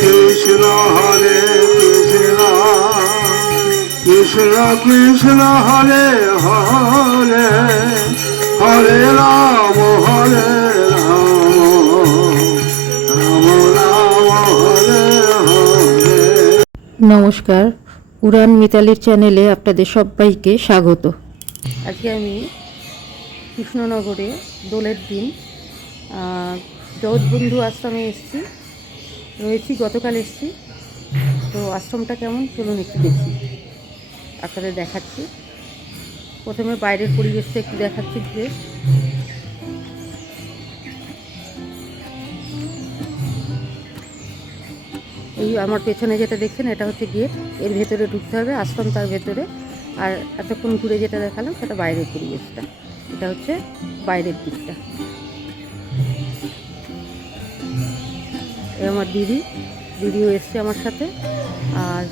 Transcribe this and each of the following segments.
কৃষ্ণ হরে কৃষ্ণ কৃষ্ণ কৃষ্ণ হরে হরে হরে রাম রাম রাম হরে হরে। নমস্কার, উড়ান মিতালির চ্যানেলে আপনাদের সবাইকে স্বাগত। আজকে আমি কৃষ্ণনগরে দোলের দিন জগৎবন্ধু আশ্রমে রয়েছি, গতকাল এসেছি। তো আশ্রমটা কেমন চলুন একটু দেখি, আপনাদের দেখাচ্ছি। প্রথমে বাইরের পরিবেশটা একটু দেখাচ্ছি যে এই আমার পেছনে যেটা দেখছেন এটা হচ্ছে গেট, এর ভেতরে ঢুকতে হবে, আশ্রম তার ভেতরে। আর এতক্ষণ ঘুরে যেটা দেখালাম সেটা বাইরের পরিবেশটা, এটা হচ্ছে বাইরের দিকটা। আমার দিদিও এসছে আমার সাথে। আর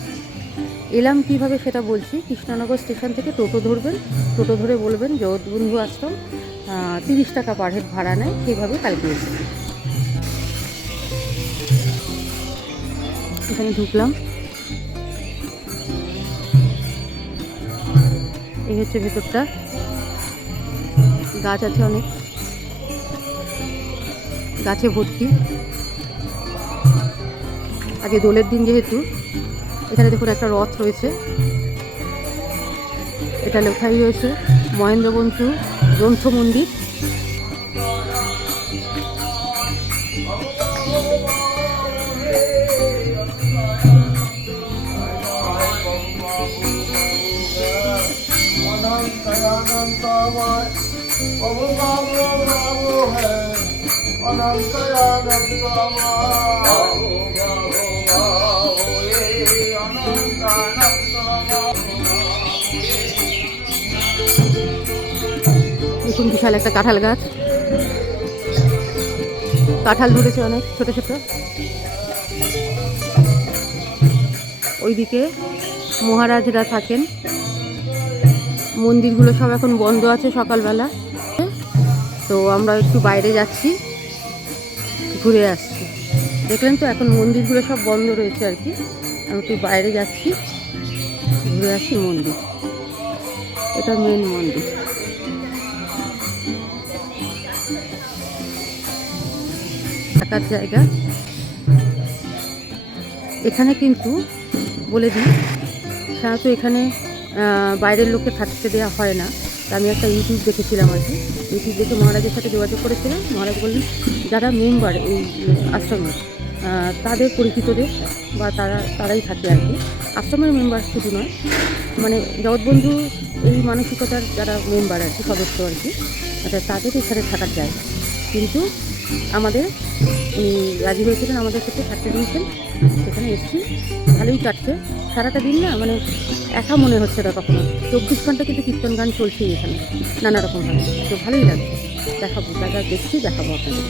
এলাম কিভাবে সেটা বলছি। কৃষ্ণনগর স্টেশন থেকে টোটো ধরবেন, টোটো ধরে বলবেন জগৎবন্ধু আশ্রম, 30 টাকা পার হেড ভাড়া নেয়, সেইভাবে কালকে এসেছি। এখানে ঢুকলাম, এই হচ্ছে ভেতরটা। গাছ আছে অনেক, গাছে ভর্তি। আজকে দোলের দিন যেহেতু, এখানে দেখুন একটা রথ রয়েছে, এটা লেখাই রয়েছে মহেন্দ্রবন্ধু গ্রন্থ মন্দির। দেখুন বিশাল একটা কাঁঠাল গাছ, কাঁঠাল ধরেছে অনেক ছোট ছোট। ওইদিকে মহারাজরা থাকেন। মন্দিরগুলো সব এখন বন্ধ আছে সকালবেলা, তো আমরা একটু বাইরে যাচ্ছি, ঘুরে আসছি। দেখলেন তো এখন মন্দিরগুলো সব বন্ধ রয়েছে আর কি। আমি একটু বাইরে যাচ্ছি, ঘুরে আসছি মন্দির। এটা মেন মন্দির। থাকার জায়গা এখানে কিন্তু বলে দিই, সাধারণত এখানে বাইরের লোককে থাকতে দেওয়া হয় না। তা আমি একটা ইউটিউব দেখেছিলাম আর কি, ইউটিউব দেখে মহারাজের সাথে যোগাযোগ করেছিলাম। মহারাজ বললেন যারা মেম্বার এই আশ্রমের, তাদের পরিচিতদের বা তারাই থাকে আর কি। আশ্রমের মেম্বার শুধু নয়, মানে জগৎবন্ধু এই মানসিকতার যারা মেম্বার আর কি, সদস্য আর কি, তাদের এখানে থাকার জায়গা। কিন্তু আমাদের রাজি হয়েছিলেন, আমাদের সাথে থাকতে দিয়েছেন। সেখানে এসেছি, ভালোই কাটছে সারাটা দিন। না মানে একা মনে হচ্ছে না কখনো, 24 ঘন্টা কিন্তু কীর্তন গান চলছেই এখানে নানা রকমভাবে। তো ভালোই লাগছে, দেখাবো যা দেখছি, দেখাবো আপনাদের।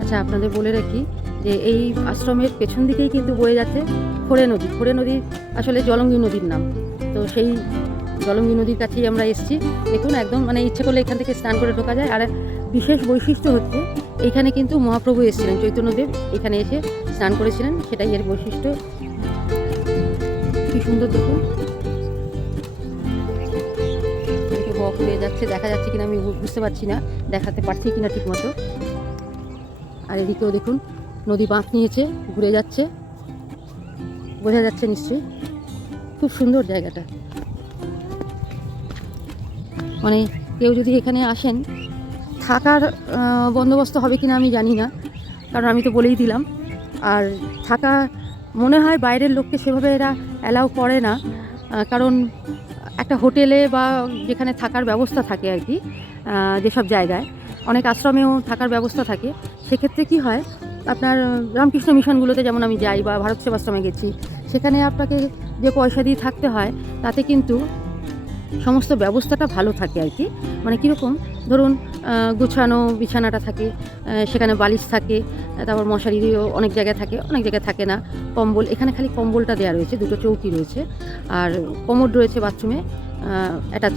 আচ্ছা, আপনাদের বলে রাখি যে এই আশ্রমের পেছন দিকেই কিন্তু বয়ে যাচ্ছে খোরে নদী। খোরে নদী আসলে জলঙ্গি নদীর নাম। তো সেই জলঙ্গি নদীর কাছেই আমরা এসেছি। দেখুন একদম মানে ইচ্ছে করলে এখান থেকে স্নান করে ঢোকা যায়। আর বিশেষ বৈশিষ্ট্য হচ্ছে এইখানে কিন্তু মহাপ্রভু এসেছিলেন, চৈতন্যদেব এখানে এসে স্নান করেছিলেন, সেটাই এর বৈশিষ্ট্য। কি সুন্দর দেখুন, বক হয়ে যাচ্ছে, দেখা যাচ্ছে কিনা আমি বুঝতে পারছি না, দেখাতে পারছি কিনা ঠিক মতো। আর এদিকেও দেখুন নদী বাঁধ নিয়েছে, ঘুরে যাচ্ছে, বোঝা যাচ্ছে নিশ্চয়ই। খুব সুন্দর জায়গাটা। মানে কেউ যদি এখানে আসেন, থাকার বন্দোবস্ত হবে কিনা আমি জানি না, কারণ আমি তো বলেই দিলাম। আর থাকা মনে হয় বাইরের লোককে সেভাবে এরা অ্যালাউ করে না, কারণ একটা হোটেলে বা যেখানে থাকার ব্যবস্থা থাকে আর কি, যেসব জায়গায় অনেক আশ্রমেও থাকার ব্যবস্থা থাকে, সেক্ষেত্রে কি হয় আপনার রামকৃষ্ণ মিশনগুলোতে যেমন আমি যাই বা ভারত সেবাশ্রমে গেছি, সেখানে আপনাকে যে পয়সা দিয়ে থাকতে হয় তাতে কিন্তু সমস্ত ব্যবস্থাটা ভালো থাকে আর কি। মানে কীরকম ধরুন গুছানো বিছানাটা থাকে, সেখানে বালিশ থাকে, তারপর মশারিও অনেক জায়গায় থাকে, অনেক জায়গায় থাকে না। কম্বল, এখানে খালি কম্বলটা দেওয়া রয়েছে, দুটো চৌকি রয়েছে, আর কমোড রয়েছে বাথরুমে, অ্যাটাচ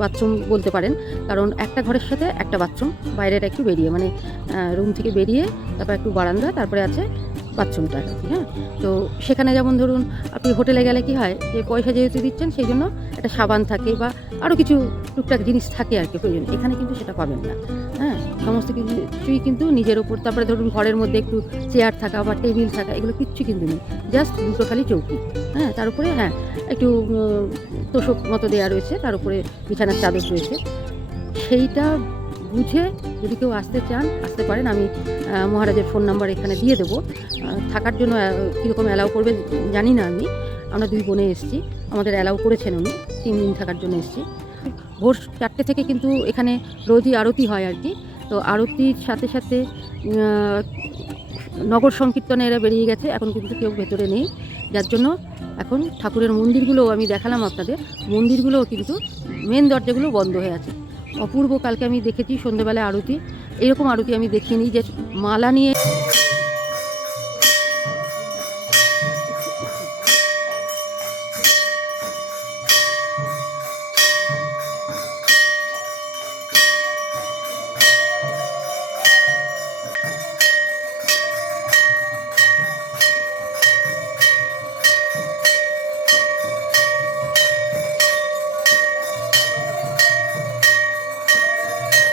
বাথরুম বলতে পারেন, কারণ একটা ঘরের সাথে একটা বাথরুম, বাইরেটা একটু বেরিয়ে, মানে রুম থেকে বেরিয়ে তারপর একটু বারান্দা, তারপরে আছে বাথরুমটা আর কি। হ্যাঁ, তো সেখানে যেমন ধরুন আপনি হোটেলে গেলে কি হয় যে পয়সা যেহেতু দিচ্ছেন সেই জন্য একটা সাবান থাকে বা আরও কিছু টুকটাক জিনিস থাকে আর কি প্রয়োজন। এখানে কিন্তু সেটা পাবেন না। হ্যাঁ, সমস্ত কিছুই কিন্তু নিজের ওপর। তারপরে ধরুন ঘরের মধ্যে একটু চেয়ার থাকা বা টেবিল থাকা এগুলো কিচ্ছু কিন্তু নেই, জাস্ট দুটো খালি চৌকি। হ্যাঁ, তার উপরে হ্যাঁ একটু তোষক মতো দেওয়া রয়েছে, তার উপরে বিছানার চাদর রয়েছে। সেইটা বুঝে যদি কেউ আসতে চান আসতে পারেন। আমি মহারাজের ফোন নাম্বার এখানে দিয়ে দেবো। থাকার জন্য কীরকম অ্যালাউ করবে জানি না। আমরা 2 বোনে এসেছি, আমাদের অ্যালাউ করেছেন উনি, 3 দিন থাকার জন্য এসেছি। ভোর 4টে থেকে কিন্তু এখানে রোজই আরতি হয় আর কি। তো আরতির সাথে সাথে নগর সংকীর্তনে এরা বেরিয়ে গেছে, এখন কিন্তু কেউ ভেতরে নেই, যার জন্য এখন ঠাকুরের মন্দিরগুলোও আমি দেখালাম আপনাদের, মন্দিরগুলোও কিন্তু মেন দরজাগুলো বন্ধ হয়ে আছে। অপূর্ব কালকে আমি দেখেছি সন্ধ্যেবেলায় আরতি, এরকম আরতি আমি দেখিনি যে মালা নিয়ে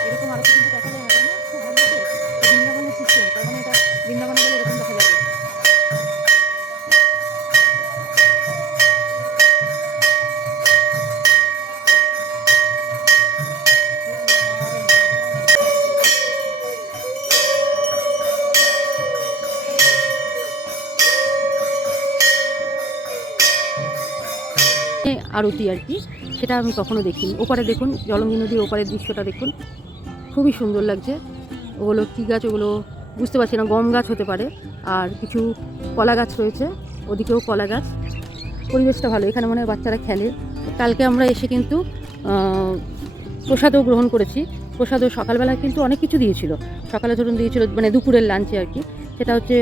এরকম আরতি কিন্তু দেখা যায় না, তাই না? খুব ভালো লাগে। বৃন্দাবনের সিস্টেম, তার মানে এটা বৃন্দাবনে গেলে এরকম দেখা যাবে। আরতি আর কি, সেটা আমি কখনো দেখিনি। ওপারে দেখুন, জলঙ্গি নদীর ওপারের দৃশ্যটা দেখুন, খুবই সুন্দর লাগছে। ওগুলো কী গাছ ওগুলো বুঝতে পারছি না, গম গাছ হতে পারে। আর কিছু কলা গাছ রয়েছে, ওদিকেও কলা গাছ। পরিবেশটা ভালো, এখানে মনে হয় বাচ্চারা খেলে। কালকে আমরা এসে কিন্তু প্রসাদও গ্রহণ করেছি। প্রসাদও সকালবেলায় কিন্তু অনেক কিছু দিয়েছিল। সকালে ধরুন দিয়েছিল মানে দুপুরের লাঞ্চে আর কি, সেটা হচ্ছে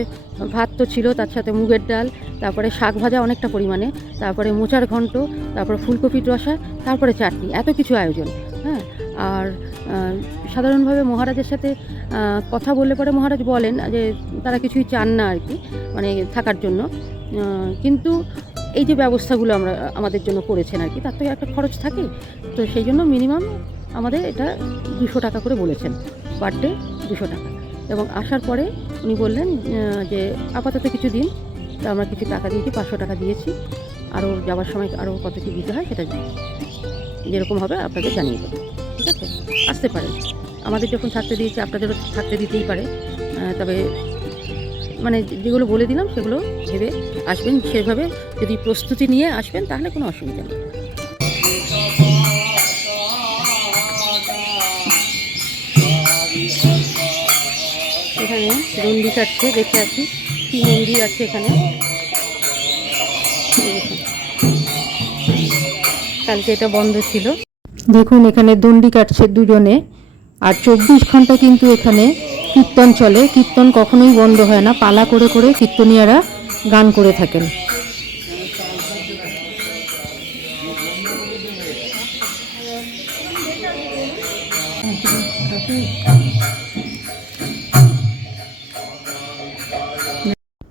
ভাত তো ছিল, তার সাথে মুগের ডাল, তারপরে শাক ভাজা অনেকটা পরিমাণে, তারপরে মোচার ঘন্ট, তারপরে ফুলকপির রসা, তারপরে চাটনি, এত কিছু আয়োজন। হ্যাঁ, আর সাধারণভাবে মহারাজের সাথে কথা বললে পরে মহারাজ বলেন যে তারা কিছুই চান না আর কি, মানে থাকার জন্য। কিন্তু এই যে ব্যবস্থাগুলো আমাদের জন্য করেছেন আর কি, তার তো একটা খরচ থাকে। তো সেই জন্য মিনিমাম আমাদের এটা 200 টাকা করে বলেছেন, পার ডে 200 টাকা। এবং আসার পরে উনি বললেন যে আপাতত কিছু দিন, তো আমরা কিছু টাকা দিয়েছি, 500 টাকা দিয়েছি। আরও যাওয়ার সময় আরও কত কী দিতে হয় সেটা যেরকম হবে আপনাদের জানিয়ে দেবো। ঠিক আছে, আসতে পারেন। আমাদের যখন থাকতে দিয়েছি আপনাদেরও থাকতে দিতেই পারে। তবে মানে যেগুলো বলে দিলাম সেগুলো ভেবে আসবেন, সেভাবে যদি প্রস্তুতি নিয়ে আসবেন তাহলে কোনো অসুবিধা নেই। এখানে দণ্ডি কাটছে, দেখে আছি কি মন্দির আছে এখানে। কালকে এটা বন্ধ ছিল। দেখুন এখানে দণ্ডি কাটছে দুজনে, আর 24 ঘন্টা কিন্তু এখানে কীর্তন চলে। কীর্তন কখনোই বন্ধ হয় না, পালা করে করে কীর্তনীয়ারা গান করে থাকেন।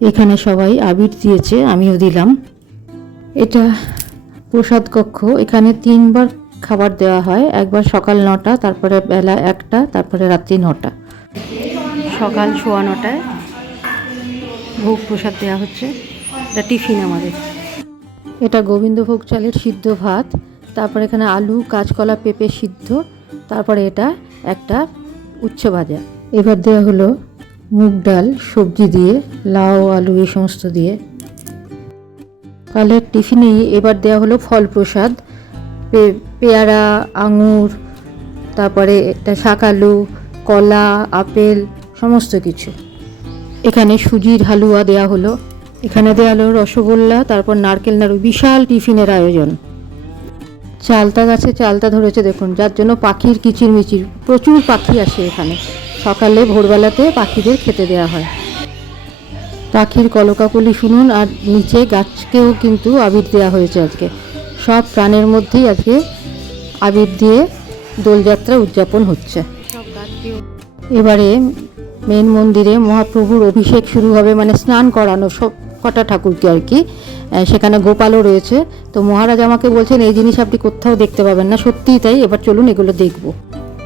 এখানে সবাই আবির দিয়েছে, আমিও দিলাম। এটা প্রসাদ কক্ষ, এখানে 3 বার খাবার দেওয়া হয়, একবার সকাল 9টা, তারপরে বেলা 1টা, তারপরে রাত্রি 9টা। সকাল 9:15 ভোগ প্রসাদ দেওয়া হচ্ছে, এটা টিফিন আমাদের। এটা গোবিন্দভোগ চালের সিদ্ধ ভাত, তারপরে এখানে আলু, কাঁচকলা, পেঁপে সিদ্ধ, তারপরে এটা একটা উচ্ছে ভাজা। এবার দেওয়া হলো মুগ ডাল সবজি দিয়ে, লাউ আলু এই সমস্ত দিয়ে। কালের টিফিনেই এবার দেওয়া হলো ফল প্রসাদ, পেয়ারা, আঙুর, তারপরে একটা শাকালু, কলা, আপেল, সমস্ত কিছু। এখানে সুজির হালুয়া দেওয়া হলো, এখানে দেওয়া হলো রসগোল্লা, তারপর নারকেল নাড়ু। বিশাল টিফিনের আয়োজন। চালতা গাছে চালতা ধরেছে দেখুন, যার জন্য পাখির কিচিরমিচির, প্রচুর পাখি আসে এখানে। সকালে ভোরবেলাতে পাখিদের খেতে দেওয়া হয়। পাখির কলকাকলি শুনুন, আর নিচে গাছকেও কিন্তু আবির দেওয়া হয়েছে আজকে। সব প্রাণের মধ্যেই আজকে আবির দিয়ে দোলযাত্রা উদযাপন হচ্ছে। এবারে মেন মন্দিরে মহাপ্রভুর অভিষেক শুরু হবে, মানে স্নান করানো সব কটা ঠাকুরকে আর কি। সেখানে গোপালও রয়েছে। তো মহারাজ আমাকে বলছেন এই জিনিস আপনি কোথাও দেখতে পাবেন না, সত্যিই তাই। এবার চলুন এগুলো দেখব।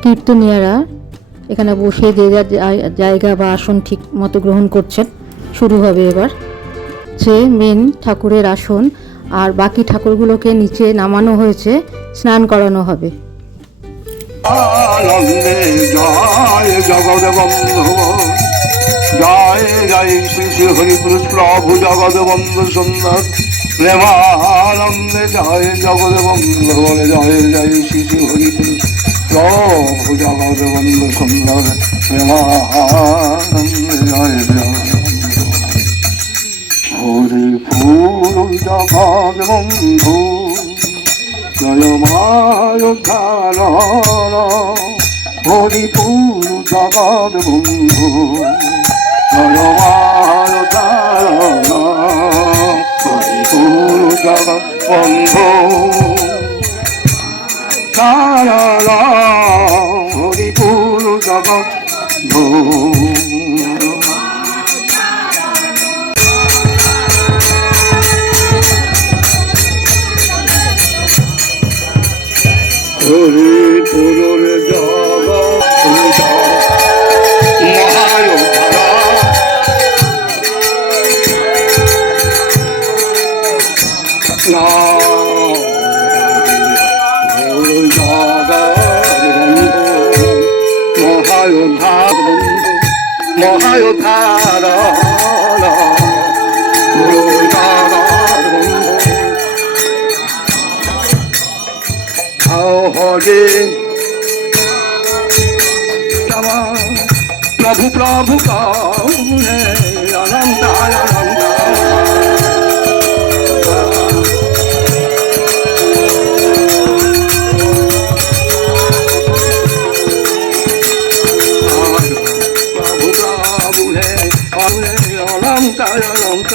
কীর্তনীয়ারা এখানে বসে যে যার জায়গা বা আসন ঠিক মতো গ্রহণ করছেন। শুরু হবে এবার। যে মেন ঠাকুরের আসন, আর বাকি ঠাকুরগুলোকে নিচে নামানো হয়েছে, স্নান করানো হবে। আনন্দে জয় জগৎ বন্ধু, জয় জয় শ্রী শ্রী হরিপুরুষ প্রভু জগৎ বন্ধু সুন্দর, প্রেমানন্দে জয় জগৎ বন্ধু বলে, জয় জয় শ্রী শ্রী হরিপুরুষ প্রভু জগৎ বন্ধু সুন্দর, প্রেমানন্দে জয় জয় হরিপুর জগৎ বন্ধু, জয় মায়োধার হরিপুর জগৎ বন্ধু, জয় মায়োধার হরিপুর জগৎ বন্ধু, তারা হরিপুর জগৎ বন্ধু। হরিপুরের জগৎ মহায়োধারা, না মহায়োধার বন্ধু, মহায়োধারা হরে প্রভু প্রভু হে অনন্ত অনন্ত, প্রভু প্রভু হে অনন্ত অনন্ত,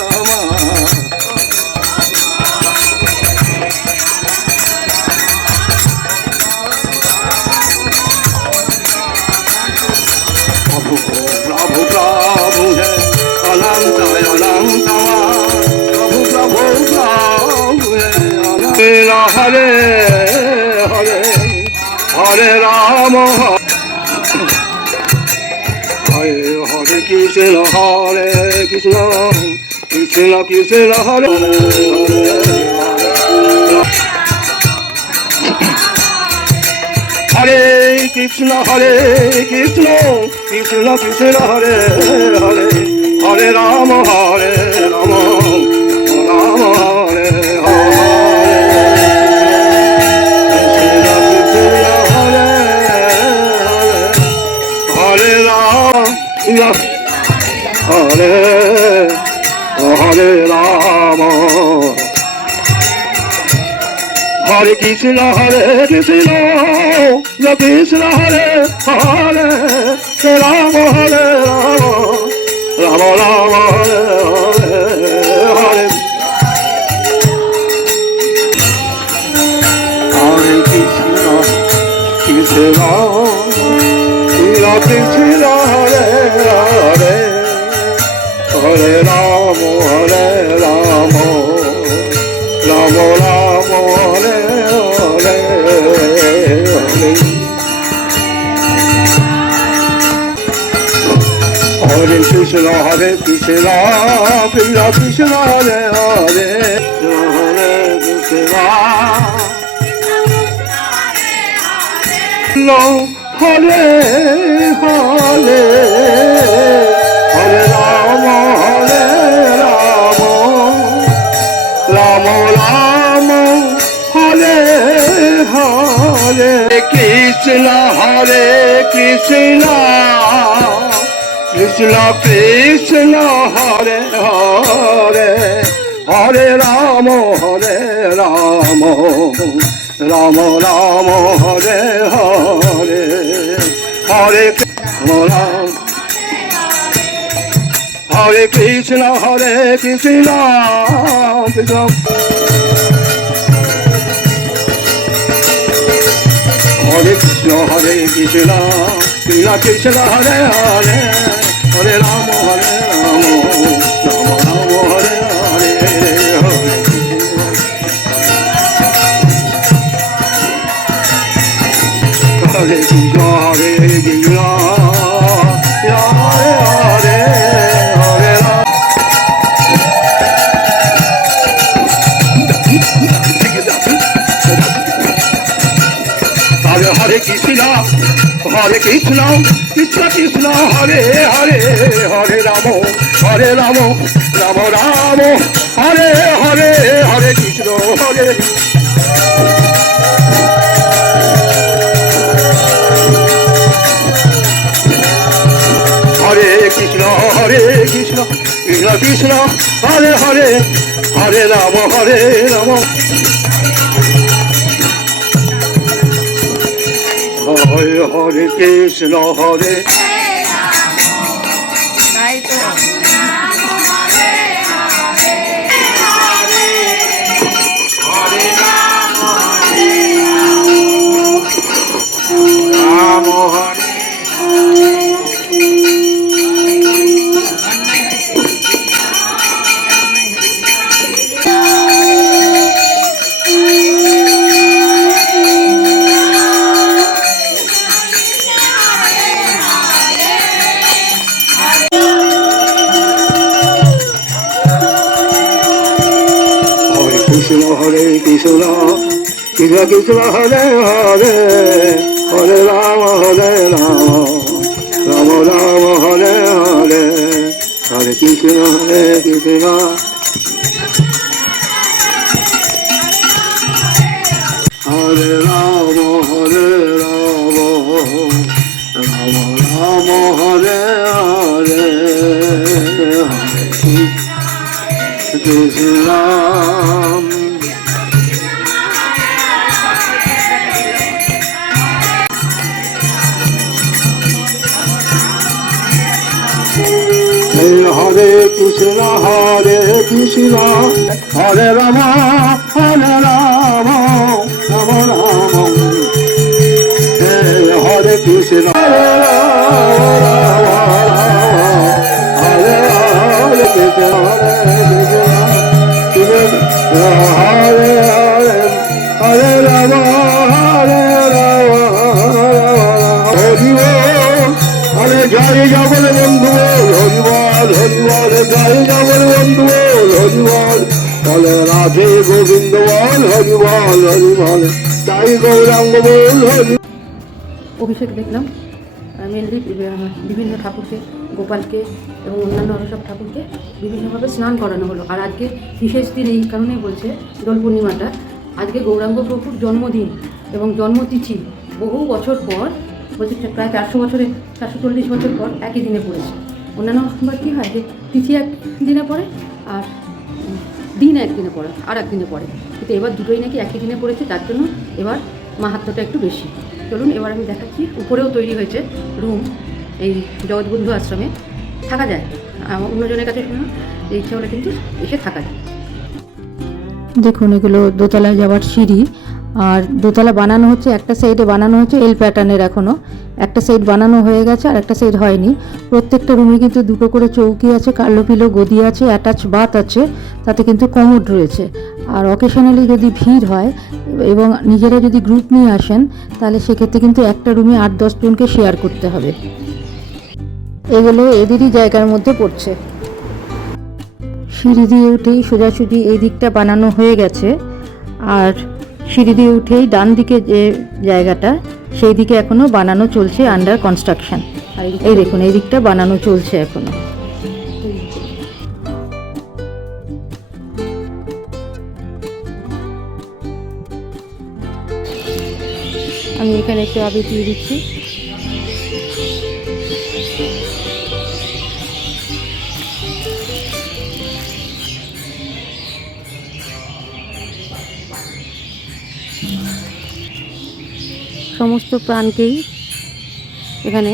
প্রভু প্রভু হে অনন্ত অনন্ত, প্রভু প্রভু প্রভু হে অনন্ত। হরে হরে হরে রাম হরে হরে কৃষ্ণ হরে কৃষ্ণ কৃষ্ণ কৃষ্ণ হরে হরে কৃষ্ণ কৃষ্ণ কৃষ্ণ হরে হরে, হরে রাম হরে রাম রাম হরে হরে, কৃষ্ণ কৃষ্ণ হরে হরে, হরে রাম হরে হরে রাম, হরে কৃষ্ণ কৃষ্ণ কৃষ্ণ হরে হরে, রাম হরে রাম রাম রাম হরে হরে, হরে কৃষ্ণ কৃষ্ণ কৃষ্ণ হরে হরে, হরে রাম রাম রাম রাম হরে হরে হরে, হরে কৃষ্ণ কৃষ্ণ কৃষ্ণ হরে হরে, হরে কৃষ্ণ হরে হরে, হরে রাম রাম রাম হরে হরে, কৃষ্ণ কৃষ্ণ কৃষ্ণ কৃষ্ণ হরে হরে, হরে রাম রাম রাম রাম হরে হরে, হরে কৃষ্ণ রাম হরে কৃষ্ণ কৃষ্ণ কৃষ্ণ, হরে কৃষ্ণ কৃষ্ণ কৃষ্ণ কৃষ্ণ হরে হরে, হরে রাম হরে রাম রাম রাম হরে হরে হরে কৃষ্ণ হরে কৃষ্ণ হরে হরে হরে রাম হরে হরে কৃষ্ণ কৃষ্ণ কৃষ্ণ হরে হরে হরে রাম রাম রাম হরে হরে হরে কৃষ্ণ হরে হরে কৃষ্ণ কৃষ্ণ কৃষ্ণ হরে হরে হরে রাম হরে হরে কৃষ্ণ হরে রাম হরে কৃষ্ণ হরে কৃষ্ণ কৃষ্ণ কৃষ্ণ হরে হরে হরে রাম রাম রাম হরে হরে হরে কৃষ্ণ কৃষ্ণ হরে রাম রাম রাম হরে হরে হরে কৃষ্ণ হরে কৃষ্ণ হরে রাম রাম রাম হরে কৃষ্ণ হরে হরে হরে কৃষ্ণ হরে হরে রাম হরে জয় জগৎ বন্ধু হরিবল জয় জগৎ বন্ধু হরিবল বলে রাধে গোবিন্দ বল হরিবল জয় গৌরাঙ্গ বল হরি। অভিষেক দেখলাম মেনলি বিভিন্ন ঠাকুরকে, গোপালকে এবং অন্যান্য সব ঠাকুরকে বিভিন্নভাবে স্নান করানো হলো। আর আজকে বিশেষ দিন এই কারণেই বলছে দোল পূর্ণিমাটা, আজকে গৌরাঙ্গ প্রভুর জন্মদিন এবং জন্মতিথি বহু বছর পর, বলছে প্রায় 440 বছর পর একই দিনে পড়েছে। অন্যান্যবার কী হয় যে তিথি এক দিনে পড়ে আর দিন একদিনে পড়ে আর একদিনে পড়ে, কিন্তু এবার দুটোই নাকি একই দিনে পড়েছে, তার জন্য এবার মাহাত্ম্যটা একটু বেশি। চলুন এবার আমি দেখাচ্ছি। উপরেও তৈরি হয়েছে রুম এই জগৎবন্ধু আশ্রমে, থাকা যায়। অন্যজনের কাছে শুনুন, ইচ্ছা হলে কিন্তু এসে থাকা যায়। দেখুন এগুলো দোতলায় যাওয়ার সিঁড়ি, আর দোতলা বানানো হচ্ছে, একটা সাইডে বানানো হচ্ছে এল প্যাটার্নের, এখনও একটা সাইড বানানো হয়ে গেছে আর একটা সাইড হয়নি। প্রত্যেকটা রুমে কিন্তু দুটো করে চৌকি আছে, কালো পিলো গদি আছে, অ্যাটাচ বাথ আছে, তাতে কিন্তু কমোড রয়েছে। আর অকেশনালি যদি ভিড় হয় এবং নিজেরা যদি গ্রুপ নিয়ে আসেন, তাহলে সেক্ষেত্রে কিন্তু একটা রুমে 8-10 জনকে শেয়ার করতে হবে। এগুলো এদেরই জায়গার মধ্যে পড়ছে। সিঁড়ি দিয়ে উঠেই সোজাসুজি এই দিকটা বানানো হয়ে গেছে, আর সিঁড়ি দিয়ে উঠেই ডান দিকে যে জায়গাটা, সেই দিকে এখনও বানানো চলছে, আন্ডার কনস্ট্রাকশন। এই দেখুন এই দিকটা বানানো চলছে এখনও। আমি এখানে একটু আবির দিয়ে দিচ্ছি। সমস্ত প্রাণকেই এখানে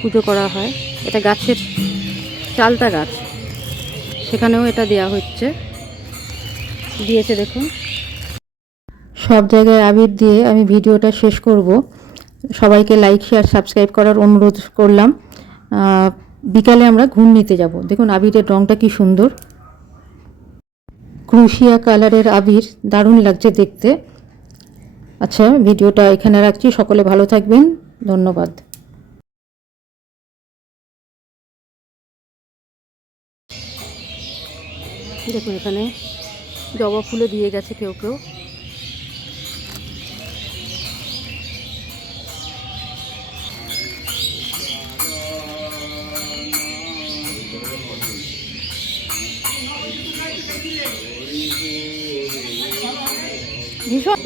পুজো করা হয়। এটা গাছের চালতা গাছ, সেখানেও এটা দেয়া হচ্ছে, দিয়েছে দেখুন। সব জায়গায় আবির দিয়ে আমি ভিডিওটা শেষ করব। সবাইকে লাইক, শেয়ার, সাবস্ক্রাইব করার অনুরোধ করলাম। বিকালে আমরা ঘুম নিতে যাব। দেখুন আবিরের রঙটা কি সুন্দর, ক্রুশিয়া কালারের আবির, দারুণ লাগছে দেখতে। আচ্ছা, ভিডিওটা এখানে রাখছি। সকলে ভালো থাকবেন, ধন্যবাদ। দেখুন এখানে জবা ফুলে দিয়ে গেছে কেউ কেউ। ভীষণ